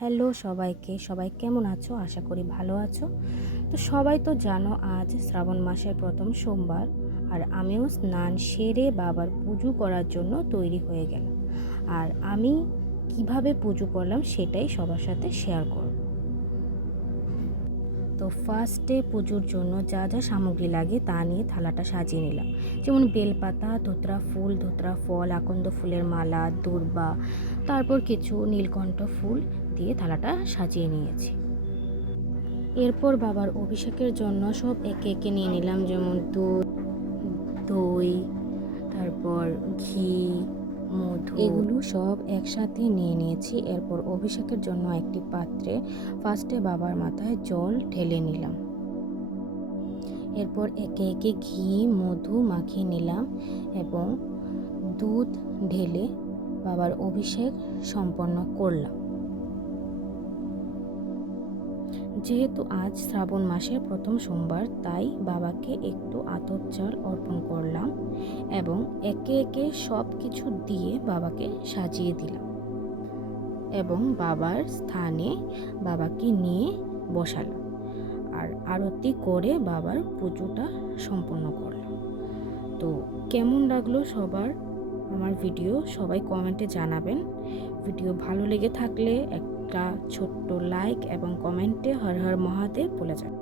Hello সবাইকে, সবাই কেমন আছো? আশা করি ভালো আছো। তো সবাই তো জানো আজ শ্রাবণ মাসের প্রথম সোমবার, আর আমিও স্নান সেরে বাবার পুজো করার জন্য তৈরি হয়ে গেলাম। আর আমি কিভাবে পুজো করলাম সেটাই সবার সাথে শেয়ার করব। তো ফার্স্টে পুজোর জন্য যা যা সামগ্রী লাগে তা নিয়ে থালাটা সাজিয়ে নিলাম। যেমন বেলপাতা, ধুতরা ফুল, ধুতরা ফল, আকন্দ ফুলের মালা, দূর্বা, তারপর কিছু নীলকণ্ঠ ফুল দিয়ে থালাটা সাজিয়ে নিয়েছি। এরপর বাবার অভিষেকের জন্য সব একে একে নিয়ে নিলাম, যেমন দুধ, দই, তারপর ঘি, মধু, এগুলো সব একসাথে নিয়ে নিয়েছি। এরপর অভিষেকের জন্য একটি পাত্রে ফার্স্টে বাবার মাথায় জল ঢেলে নিলাম। এরপর একে একে ঘি, মধু মাখিয়ে নিলাম এবং দুধ ঢেলে বাবার অভিষেক সম্পন্ন করলাম। যেহেতু আজ শ্রাবণ মাসের প্রথম সোমবার, তাই বাবাকে একটু আতপ চাল অর্পণ করলাম এবং একে একে সব কিছু দিয়ে বাবাকে সাজিয়ে দিলাম এবং বাবার স্থানে বাবাকে নিয়ে বসালাম। আর আরতি করে বাবার পুজোটা সম্পন্ন করলাম। তো কেমন লাগলো সবার আমার ভিডিও, সবাই কমেন্টে জানাবেন। ভিডিও ভালো লেগে থাকলে একটা ছোট্ট লাইক এবং কমেন্টে হর হর মহাদেব বলে যান।